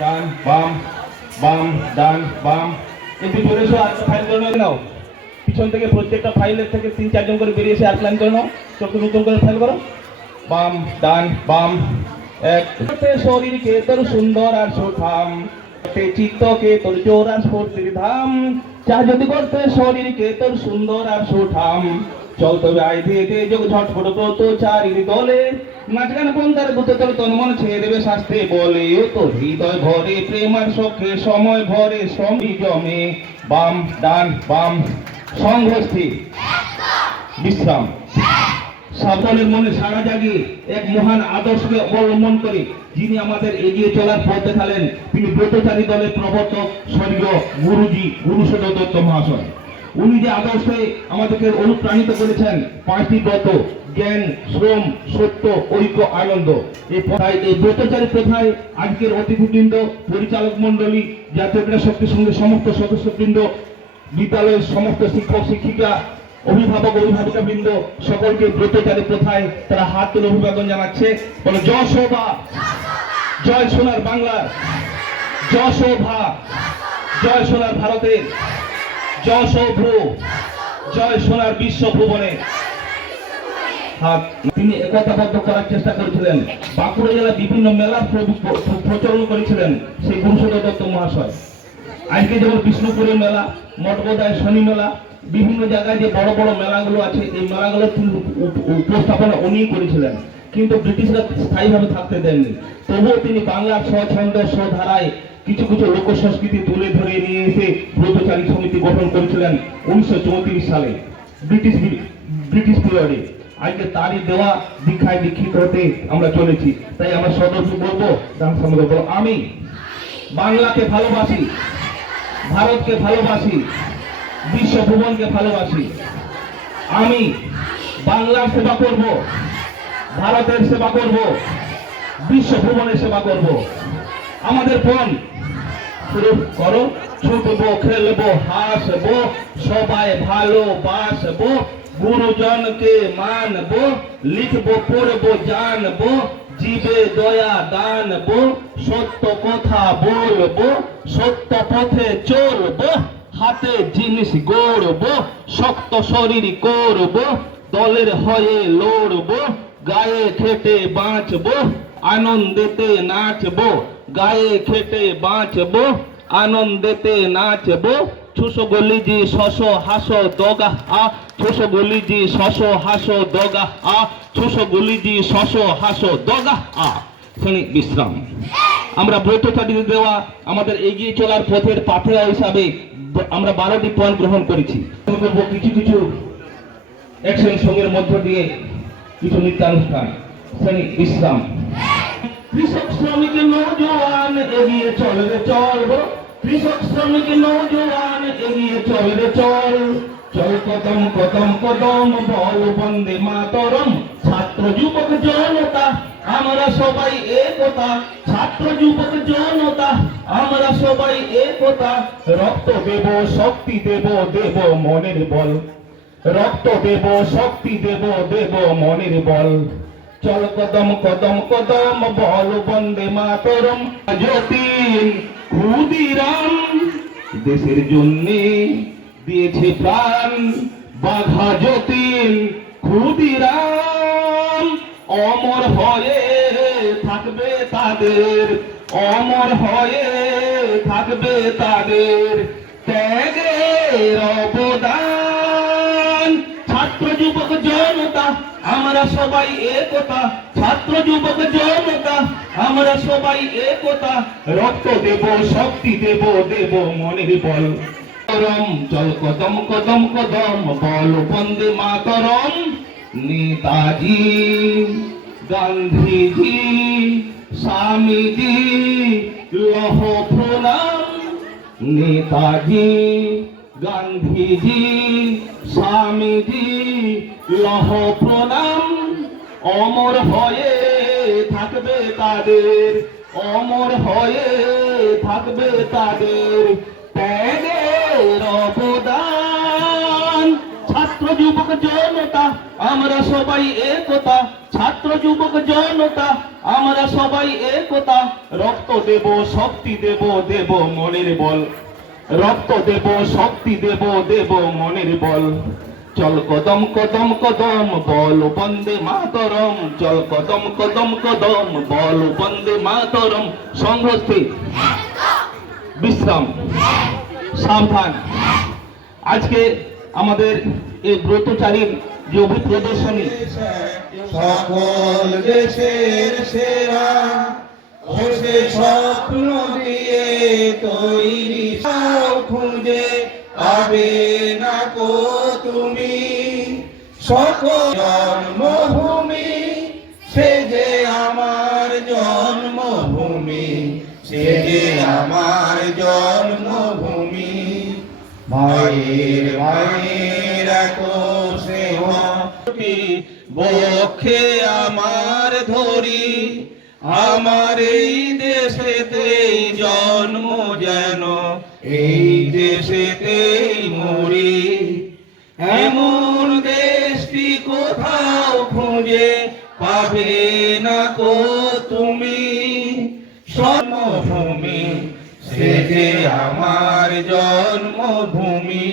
ডান বাম বাম ডান বাম। একটু জোরে এসো, আর ফাইল করে নাও। পিছন থেকে প্রত্যেকটা ফাইলের থেকে 3-4 জন করে বেরিয়ে এসে আর লাইন করে নাও। চোখে নতুন করে ফাইল করো। বাম ডান বাম। এক শরীরকে তোর সুন্দর আর সুঠাম, চিত্তকে তোর জোর আর স্ফূর্তির ধাম। চা যদি করতে শরীরকে তোর সুন্দর আর সুঠাম, চল তবে আই দিয়ে দে যোগ ঝটফট ব্রত চারির দলে। নাচ গান পন্থার দুটো তোর তন মন ছেড়ে দেবে শাস্ত্রে বলে, ও তোর হৃদয় ভরে প্রেম আর সখে সময় ভরে সঙ্গী জমে। বাম ডান বাম। সংঘস্থির বিশ্রাম। সাবধানের মনে সারা জাগিয়ে এক মহান আদর্শকে অবলম্বন করে যিনি আমাদের এগিয়ে চলার পথ দেখালেন, তিনি ব্রতচারী দলের প্রবর্তক স্বর্গীয় গুরুজি গুরুসদ দত্ত মহাশয়। উনি যে আদর্শে আমাদেরকে অনুপ্রাণিত করেছেন, 5টি ব্রত জ্ঞান শ্রম সত্য ঐক্য আনন্দ, এই ব্রতচারী প্রথায় আজকের অতিথিবৃন্দ, পরিচালক মন্ডলী, জাতীয় ক্রীড়া শক্তির সঙ্গে সমস্ত সদস্যবৃন্দ, বিদ্যালয়ের সমস্ত শিক্ষক শিক্ষিকা, অভিভাবক অভিভাবিকা বৃন্দ সকলকে ব্রতচারী প্রথায় তারা হাত তুলে অভিবাদন জানাচ্ছে। বলো জয় শোভা, জয় সোনার বাংলার, জয় শোভা, জয় সোনার ভারতের, জয় সৌভ্র, জয় সোনার বিশ্ব ভুবনে। তিনি একতাবদ্ধ করার চেষ্টা করেছিলেন, বাঁকুড়া জেলায় বিভিন্ন মেলার প্রচলন করেছিলেন সেই গুরুসদ দত্ত মহাশয়। আজকে যেমন বিষ্ণুপুরের মেলা, মঠবোধায় শনি মেলা, বিভিন্ন জায়গায় যে বড় বড় মেলাগুলো আছে, এই মেলাগুলো উপস্থাপনা উনি করেছিলেন, কিন্তু ব্রিটিশরা স্থায়ীভাবে থাকতে দেননি। তবুও তিনি বাংলার স্বছন্দ স্বধারায় কিছু কিছু লোক সংস্কৃতি তুলে ধরে নিয়ে এসে ব্রতচারী সমিতি গঠন করেছিলেন 1934 সালে ব্রিটিশ পিরিয়ডে। আজকে তারই দেওয়া দীক্ষায় দীক্ষিত হতে আমরা চলেছি। তাই আমরা সদস্য বলবো, আমি বাংলাকে ভালোবাসি, ভারতকে ভালোবাসি, বিশ্ব ভুবনকে ভালোবাসি। আমি বাংলার সেবা করব, ভারতের সেবা করব, বিশ্ব ভুবনের সেবা করব। আমাদের পণ শুরু করো, ছুটবো খেলবো হাসবো, সবাই ভালোবাসবো, গুরুজনকে মানবো, লিখবো পড়বো জানবো, জীবে দয়া দানবো, সত্য কথা বলবো, সত্য পথে চলবো, হাতে জিনিস গড়বো, শক্ত শরীর করবো, দলের হয়ে লড়বো, গায়ে খেটে বাঁচবো, আনন্দেতে নাচবো, গায়ে খেটে বাঁচবো, আনন্দেতে নাচবো। ছুসো গলিজি শশো হাসো দগা আ, ছুসো গলিজি শশো হাসো দগা আ, ছুসো গলিজি শশো হাসো দগা আ। শ্রেণী বিশ্রাম। আমরা ব্রতচারীদের দেওয়া আমাদের এগিয়ে চলার পথের পাথেয় হিসাবে আমরা 12টি পয়েন্ট গ্রহণ করেছি। কিছু কিছু অ্যাকশন সঙ্গের মধ্য দিয়ে কিছু নৃত্যানুষ্ঠান। শ্রেণী বিশ্রাম। কৃষক শ্রমিক নৌজওয়ান এগিয়ে চল রে চল, কৃষক শ্রমিক নৌজওয়ান এগিয়ে চল রে চল, চল কদম কদম কদম বল বন্দে মাতরম। ছাত্র যুবক জনতা আমরা সবাই একতা, ছাত্র যুবক জনতা আমরা সবাই একতা, রক্ত দেব শক্তি দেব দেব মনের বল, রক্ত দেব শক্তি দেব দেব মনের বল। চল কদম কদম কদম বল বন্দে মাতরম। যতীন ক্ষুদিরাম দেশের জন্য দিয়েছে প্রাণ, বাঘা যতীন ক্ষুদিরাম অমর হয়ে থাকবে তাদের, অমর হয়ে থাকবে তাদের ত্যাগের অবদান। ছাত্র যুবক জনতা আমরা সবাই একতা, ছাত্র যুবক জনতা আমরা সবাই একতা, রক্ত দেব শক্তি দেব দেব মনের বল। চল কদম কদম কদম বল বন্দে মাতরম। নেতাজি গান্ধীজি স্বামীজি লহ প্রণাম, নেতাজি গান্ধীজি স্বামীজি লহ প্রণাম। অমর হয়ে থাকবে তাদের, অমর হয়ে থাকবে তাদের ত্যাগের অবদান। ছাত্র যুবক জনতা আমরা সবাই একতা, ছাত্র যুবক জনতা আমরা সবাই একতা, রক্ত দেব শক্তি দেব দেব মনের বল, রক্ত দেব শক্তি দেব দেব মনের বল। চল কদম কদম কদম বল বন্দে মাতরম, চল কদম কদম কদম বল বন্দে মাতরম। সংঘর্ষে বিশ্রাম, সাবধান। আজকে আমাদের এই ব্রতচারীর যে অভিপ্রদর্শনী, সকল দেশের সেরা সে স্বপ্ন দিয়ে তৈরি খুঁজে পাবে না কো তুমি। সকল জন্মভূমি সে যে আমার জন্মভূমি, সে যে আমার জন্মভূমি। মায়ের মায়ের এত সেবা বক্ষে আমার ধরি, আমার এই দেশেতেই জন্ম যেন এই দেশেতেই মরি। এমন দেশটি কোথাও খুঁজে পাবে না কো তুমি। জন্মভূমি সে যে আমার জন্মভূমি।